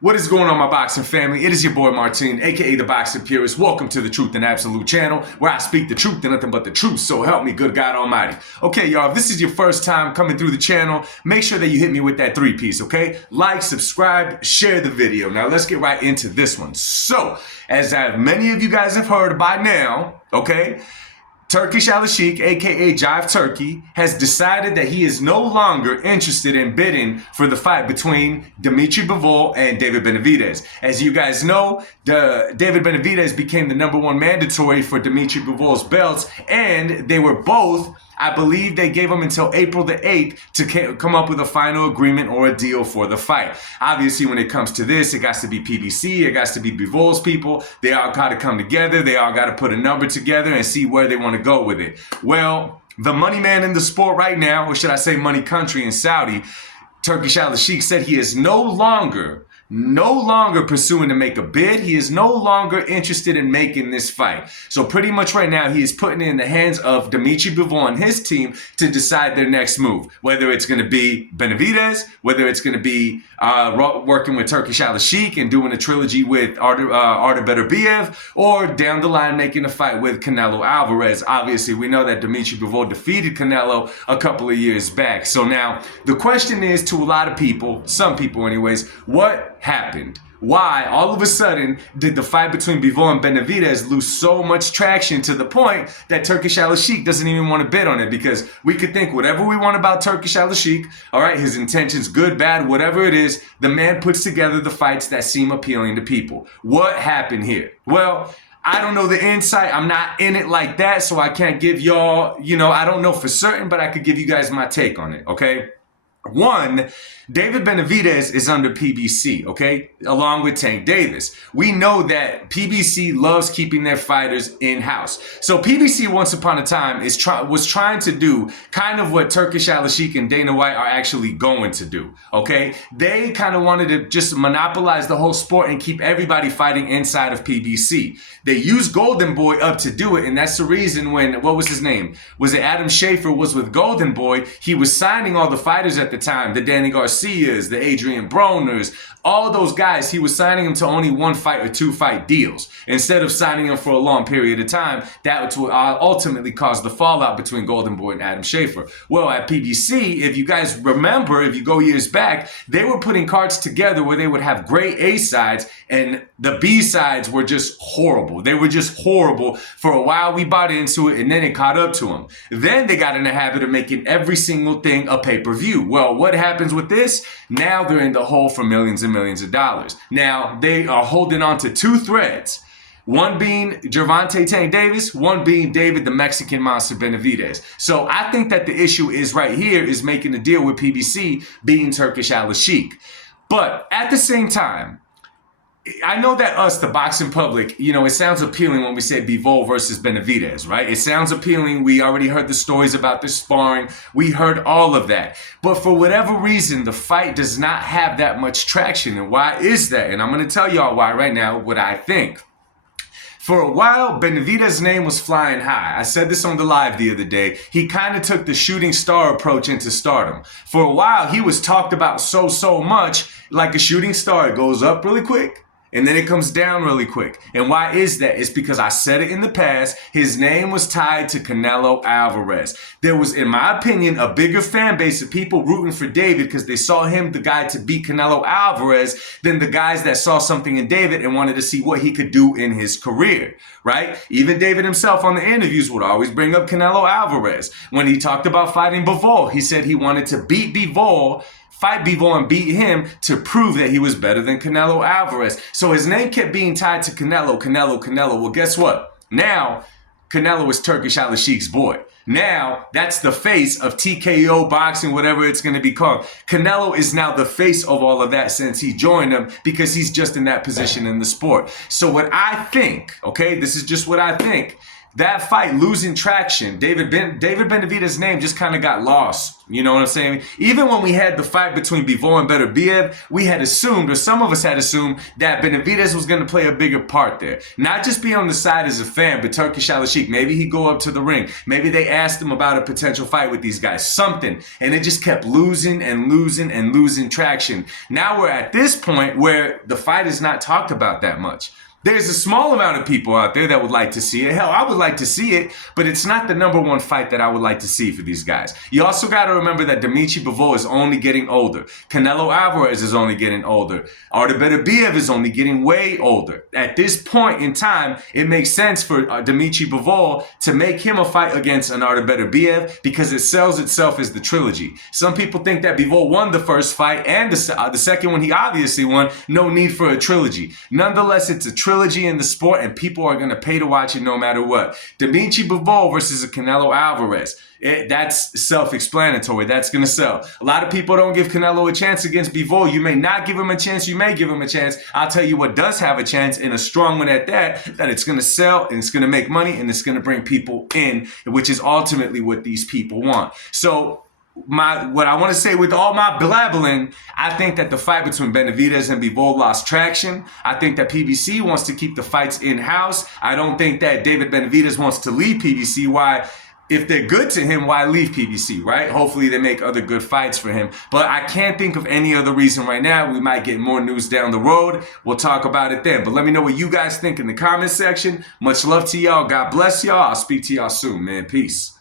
What is going on, my boxing family? It is your boy Martin, aka the Boxing Purist. Welcome to the Truth and Absolute channel, where I speak the truth and nothing but the truth, so help me good God Almighty. Okay, y'all, if this is your first time coming through the channel, make sure that you hit me with that three-piece, okay? Like, subscribe, share the video. Now, let's get right into this one. So, as many of you guys have heard by now, okay, Turkish Alalshikh, aka Jive Turkey, has decided that he is no longer interested in bidding for the fight between Bivol and David Benavidez. As you guys know, David Benavidez became the #1 mandatory for Bivol's belts, and they were both, I believe they gave him until April the 8th to come up with a final agreement or a deal for the fight. Obviously, when it comes to this, it got to be PBC, it got to be Bivols people. They all got to come together. They all got to put a number together and see where they want to go with it. Well, the money man in the sport right now, or should I say money country in Saudi, Turkish Alalshikh, said he is no longer pursuing to make a bid. He is no longer interested in making this fight. So pretty much right now, he is putting it in the hands of Bivol and his team to decide their next move. Whether it's going to be Benavidez, whether it's going to be working with Turkish Alalshikh and doing a trilogy with Beterbiev, or down the line making a fight with Canelo Alvarez. Obviously, we know that Bivol defeated Canelo a couple of years back. So now the question is to a lot of people, some people anyways, what happened? Why all of a sudden did the fight between Bivol and Benavidez lose so much traction to the point that Turkish Alalshikh doesn't even want to bid on it? Because we could think whatever we want about Turkish Alalshikh, all right, his intentions, good, bad, whatever it is, the man puts together the fights that seem appealing to people. What happened here? Well, I don't know the insight. I'm not in it like that, so I can't give y'all, I don't know for certain, but I could give you guys my take on it, okay? One, David Benavidez is under PBC, okay, along with Tank Davis. We know that PBC loves keeping their fighters in-house. So PBC, once upon a time, was trying to do kind of what Turkish Alalshikh and Dana White are actually going to do, okay? They kind of wanted to just monopolize the whole sport and keep everybody fighting inside of PBC. They used Golden Boy up to do it, and that's the reason when, what was his name? Was it Adam Schafer was with Golden Boy? He was signing all the fighters at the time, the Danny Garcias, the Adrian Broners, all those guys. He was signing them to only 1 fight or 2 fight deals instead of signing them for a long period of time. That would ultimately cause the fallout between Golden Boy and Adam Schafer. Well, at PBC, if you guys remember, if you go years back, they were putting cards together where they would have great A sides and the B sides were just horrible. They were just horrible. For a while, we bought into it, and then it caught up to them. Then they got in the habit of making every single thing a pay-per-view. Well, what happens with this? Now they're in the hole for millions and millions of dollars. Now they are holding on to 2 threads. One being Gervonta Tank Davis, one being David the Mexican Monster Benavidez. So I think that the issue is right here is making a deal with PBC being Turkish Alalshikh. But at the same time, I know that us, the boxing public, it sounds appealing when we say Bivol versus Benavidez, right? It sounds appealing. We already heard the stories about the sparring. We heard all of that. But for whatever reason, the fight does not have that much traction. And why is that? And I'm going to tell y'all why right now, what I think. For a while, Benavidez's name was flying high. I said this on the live the other day. He kind of took the shooting star approach into stardom. For a while, he was talked about so much like a shooting star. It goes up really quick, and then it comes down really quick. And why is that? It's because I said it in the past. His name was tied to Canelo Alvarez. There was, in my opinion, a bigger fan base of people rooting for David because they saw him the guy to beat Canelo Alvarez than the guys that saw something in David and wanted to see what he could do in his career, right? Even David himself on the interviews would always bring up Canelo Alvarez. When he talked about fighting Bivol, he said he wanted to beat Bivol, fight Bivol and beat him to prove that he was better than Canelo Alvarez. So his name kept being tied to Canelo. Well, guess what? Now, Canelo is Turkish Alalshikh's boy. Now, that's the face of TKO boxing, whatever it's going to be called. Canelo is now the face of all of that since he joined them because he's just in that position in the sport. So what I think, okay, this is just what I think, that fight losing traction, David Benavidez' name just kind of got lost. You know what I'm saying? Even when we had the fight between Bivol and Beterbiev, we had assumed, or some of us had assumed, that Benavidez was going to play a bigger part there. Not just be on the side as a fan, but Turkish Alalshikh, maybe he'd go up to the ring. Maybe they asked him about a potential fight with these guys. Something. And it just kept losing and losing and losing traction. Now we're at this point where the fight is not talked about that much. There's a small amount of people out there that would like to see it. Hell, I would like to see it, but it's not the number one fight that I would like to see for these guys. You also got to remember that Bivol is only getting older. Canelo Alvarez is only getting older. Beterbiev is only getting way older. At this point in time, it makes sense for Bivol to make him a fight against an Beterbiev because it sells itself as the trilogy. Some people think that Bivol won the first fight and the second one he obviously won. No need for a trilogy. Nonetheless, it's a trilogy in the sport, and people are going to pay to watch it no matter what. Bivol versus a Canelo Alvarez. That's self-explanatory. That's going to sell. A lot of people don't give Canelo a chance against Bivol. You may not give him a chance. You may give him a chance. I'll tell you what does have a chance, and a strong one at that it's going to sell, and it's going to make money, and it's going to bring people in, which is ultimately what these people want. So what I want to say with all my blabbling, I think that the fight between Benavidez and Bivol lost traction. I think that PBC wants to keep the fights in-house. I don't think that David Benavidez wants to leave PBC. Why? If they're good to him, why leave PBC, right? Hopefully they make other good fights for him. But I can't think of any other reason right now. We might get more news down the road. We'll talk about it then. But let me know what you guys think in the comment section. Much love to y'all. God bless y'all. I'll speak to y'all soon, man. Peace.